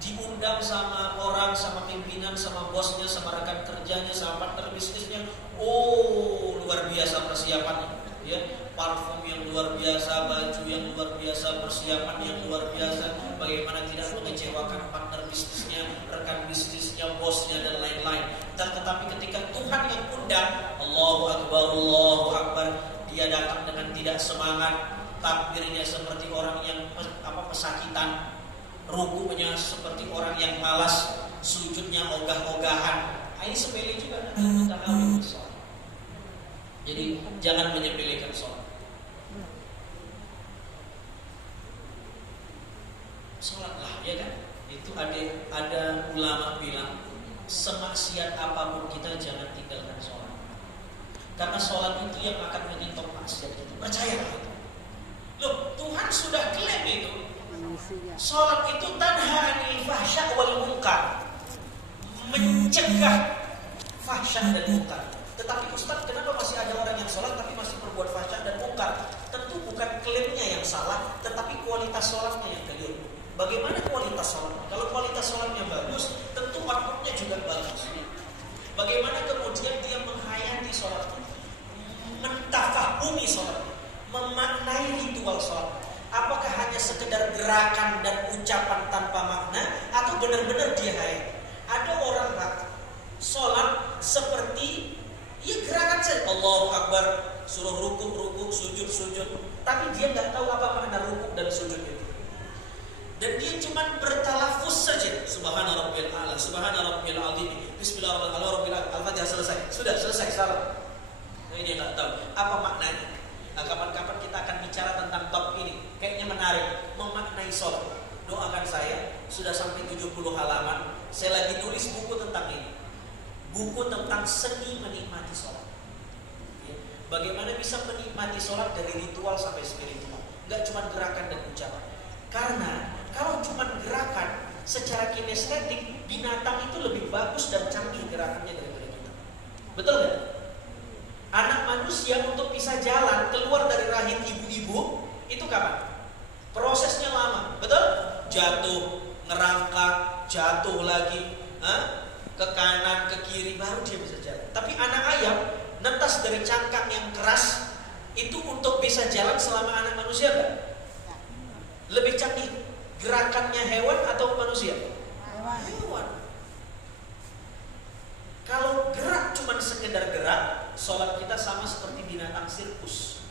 diundang sama orang, sama pimpinan, sama bosnya, sama rekan kerjanya, sama partner bisnisnya. Oh, luar biasa persiapannya, ya. Parfum yang luar biasa, baju yang luar biasa, persiapan yang luar biasa. Bagaimana tidak mengecewakan partner bisnisnya, rekan bisnisnya, bosnya dan lain-lain. Tetapi ketika Tuhan yang undang, Allahu Akbar, dia datang dengan tidak semangat, takbirnya seperti orang yang pesakitan, rukunya seperti orang yang malas, sujudnya ogah-ogahan. Ini sepele juga. Jadi jangan menyepelekan sholat. Sholatlah, ya kan? Itu ada ulama bilang, semaksiat apapun kita jangan tinggalkan sholat. Karena sholat itu yang akan menyetop maksiat itu. Percayalah itu. Loh, Tuhan sudah klaim itu. Sholat itu tanha anil fahsya wal munkar, mencegah fahsya dan munkar. Tetapi Ustaz, kenapa masih ada orang yang sholat tapi masih berbuat fahsya dan munkar? Tentu bukan klaimnya yang salah, tetapi kualitas sholatnya yang keliru. Bagaimana kualitas sholat? Kalau kualitas sholatnya bagus, tentu outputnya juga bagus. Bagaimana kemudian dia menghayati sholatnya, mentafahumi sholatnya, memaknai ritual sholat. Apakah hanya sekedar gerakan dan ucapan tanpa makna, atau benar-benar dia hayati? Ada orang sholat seperti gerakan saja, Allahu Akbar, suruh rukuk, sujud, tapi dia nggak tahu apa makna rukuk dan sujud itu. Dan dia cuma bertalafuz saja, Subhana Rabbiyal A'la, Subhana Rabbiyal Azim, Bismillahirrahmanirrahim, Al-Fatihah selesai, sudah selesai salam. Nah, dia nggak tahu apa maknanya. Nah, kapan-kapan kita akan bicara tentang top ini, kayaknya menarik, memaknai sholat. Doakan saya, sudah sampai 70 halaman, saya lagi tulis buku tentang ini. Buku tentang seni menikmati sholat. Bagaimana bisa menikmati sholat dari ritual sampai spiritual, nggak cuma gerakan dan ucapan. Karena kalau cuma gerakan secara kinestetik, binatang itu lebih bagus dan canggih gerakannya daripada kita. Betul nggak? Anak manusia untuk bisa jalan keluar dari rahim ibu-ibu itu kapan? Prosesnya lama, betul? Jatuh, ngerangkak, jatuh lagi, ke kanan, ke kiri, baru dia bisa jalan. Tapi anak ayam netas dari cangkang yang keras itu untuk bisa jalan selama anak manusia kan? Lebih canggih gerakannya hewan atau manusia? Hewan. Kalau gerak cuma sekedar gerak, sholat kita sama seperti binatang sirkus.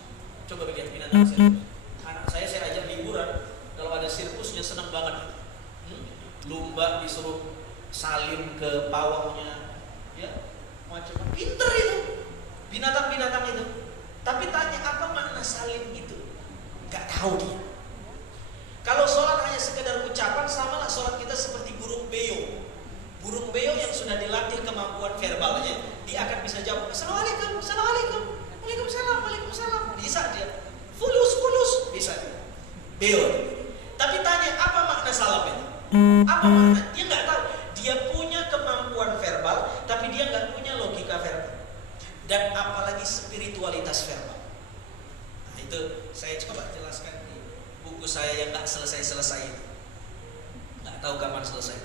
Coba lihat binatang sirkus. Anak saya ajak liburan, kalau ada sirkusnya senang banget. Lumba disuruh salin ke pawangnya, ya macam pinter itu binatang-binatang itu. Tapi tanya apa makna salin itu, nggak tahu dia. Kalau sholat hanya sekedar ucapan, samalah sholat kita seperti burung beo. Burung beo yang sudah dilatih kemampuan verbalnya, dia akan bisa jawab Assalamualaikum, Assalamualaikum, Waalaikumsalam, Waalaikumsalam. Bisa dia. Fulus, bisa dia. Beo. Tapi tanya apa makna salam itu? Apa makna? Dia nggak tahu. Dia punya kemampuan verbal, tapi dia nggak punya logika verbal. Dan apalagi spiritualitas verbal. Nah, itu saya coba jelaskan di buku saya yang nggak selesai itu. Nggak tahu kapan selesai.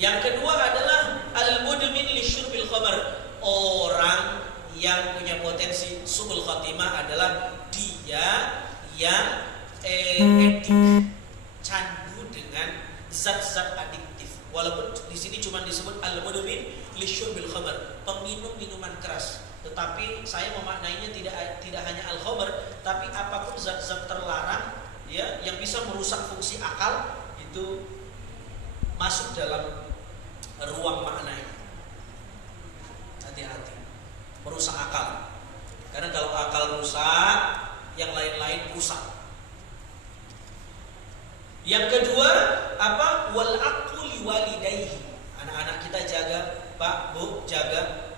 Yang kedua adalah al-mudmin li syurbil khamar. Orang yang punya potensi su'ul khatimah adalah dia yang edik, candu dengan zat-zat adiktif. Walaupun di sini cuma disebut al-mudmin li syurbil khamar, peminum minuman keras. Tetapi saya memaknainya tidak hanya al-khamar, tapi apapun zat-zat terlarang, ya, yang bisa merusak fungsi akal itu masuk dalam ruang makna ini. Hati-hati, merusak akal. Karena kalau akal rusak, yang lain-lain rusak. Yang kedua, apa? Wal aquli walidayhi. Anak-anak kita jaga, Pak, Bu, jaga.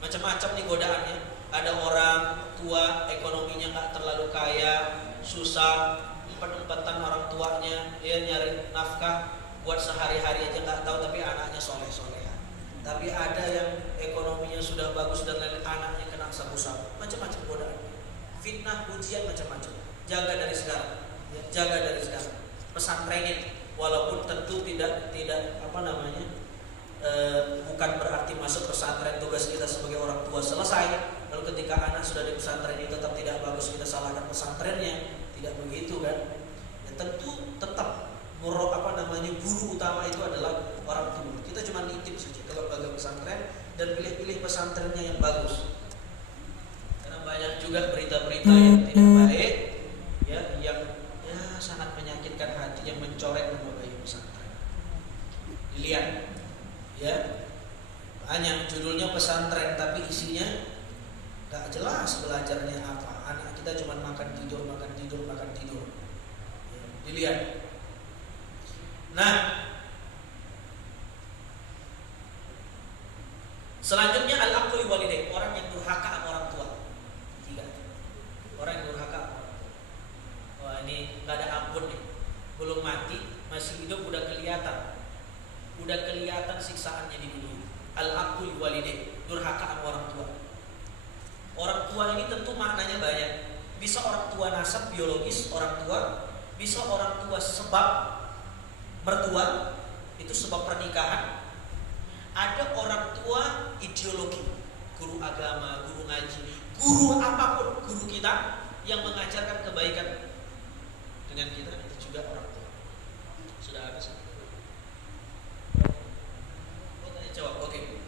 Macam-macam nih godaannya. Ada orang tua ekonominya nggak terlalu kaya, susah, empat-empatan orang tuanya, dia nyari nafkah buat sehari-hari aja nggak tahu, tapi anaknya soleh-soleha. Tapi ada yang ekonominya sudah bagus dan lain, anaknya kena sabu-sabu, macam-macam godaan, fitnah, ujian, macam-macam. Jaga dari sekarang, ya, jaga dari sekarang. Pesantrenin, walaupun tentu tidak bukan berarti masuk pesantren tugas kita sebagai orang tua selesai. Lalu ketika anak sudah di pesantren ini tetap tidak bagus, kita salahkan pesantrennya. Tidak begitu kan? Ya, tentu tetap guru utama itu adalah orang tua. Kita cuma nitip saja ke lembaga pesantren dan pilih-pilih pesantrennya yang bagus. Karena banyak juga berita-berita yang tidak baik, ya, yang sangat menyakitkan hati, yang mencoreng nama baik pesantren. Dilihat, ya, banyak judulnya pesantren tapi isinya gak jelas belajarnya apa. Anak kita cuma makan tidur. Ya, dilihat. Nah, selanjutnya al-aqul walidain, orang yang durhaka sama orang tua. Tiga. Orang yang durhaka sama orang tua. Wah, ini gak ada ampun nih. Belum mati, masih hidup udah kelihatan. Udah kelihatan siksaannya di dunia. Al-aqul walidain, durhaka sama orang tua. Orang tua ini tentu maknanya banyak. Bisa orang tua nasab biologis, orang tua. Bisa orang tua sebab mertua, itu sebab pernikahan. Ada orang tua ideologi, guru agama, guru ngaji, guru apapun, guru kita yang mengajarkan kebaikan dengan kita, itu juga orang tua. Sudah habis? Jawab, oke.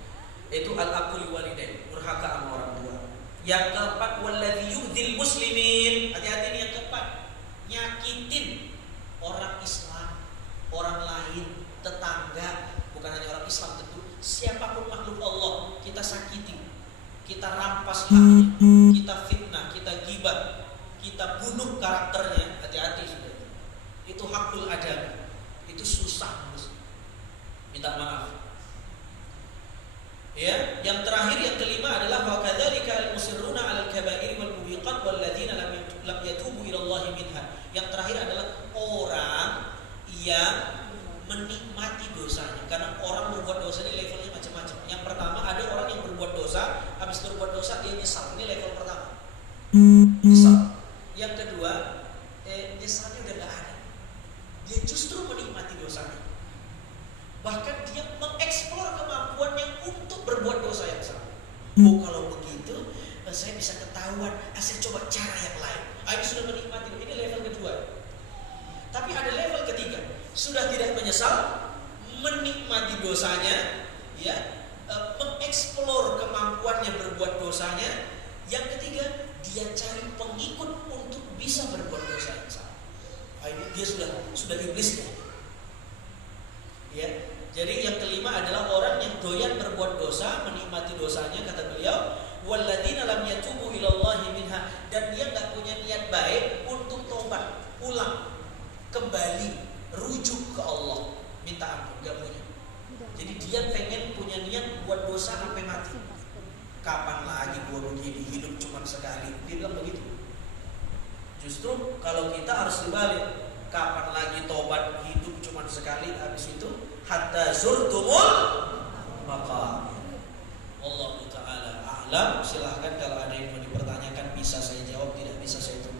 Itu al-aqul walidain, durhaka sama orang tua. Yang keempat, walladzi yu'dzil muslimin. Hati-hati nih yang keempat, nyakitin orang Islam, orang lain, tetangga, bukan hanya orang Islam tentu, siapapun makhluk Allah kita sakiti, kita rampas haknya, kita fitnah, kita gibah, kita bunuh karakternya. Hati-hati sudah. Itu hakul adam, itu susah, minta maaf. Ya, yang terakhir, yang kelima adalah wa kadzalika al-musirruna 'alal kaba'ir wal mubiqat wal ladzina lam yatubu ila Allah minha. Yang terakhir adalah orang yang menikmati dosanya, karena orang berbuat dosa ini levelnya macam-macam. Yang pertama, ada orang yang berbuat dosa, habis berbuat dosa dia nyesal. Ini level pertama. Nyesal. Yang kedua, nyesalnya udah gak ada. Dia justru menikmati dosanya. Bahkan dia mengeksplor kemampuannya untuk berbuat dosa yang sama. Oh, kalau begitu saya bisa ketahuan, saya coba cara yang lain. Ini sudah menikmati, ini level kedua. Tapi ada level ketiga, sudah tidak menyesal, menikmati dosanya, ya, mengeksplor kemampuannya berbuat dosanya. Yang ketiga, dia cari pengikut untuk bisa berbuat dosa yang sama. Ini dia sudah iblisnya. Ya. Jadi yang kelima adalah orang yang doyan berbuat dosa, menikmati dosanya, kata beliau, walladzina lam yatubu ilallahi minha, dan dia enggak punya niat baik untuk tobat, pulang, kembali, rujuk ke Allah, minta ampun, enggak punya. Jadi dia pengen punya niat buat dosa sampai mati. Kapan lagi gua begini, hidup cuma sekali. Dia bilang begitu. Justru kalau kita harus dibalik, kapan lagi tobat, hidup cuma sekali, habis itu hatta zurtumul maqabir. Allah Ta'ala a'lam. Silahkan kalau ada yang mau dipertanyakan, bisa saya jawab, tidak bisa saya tutup.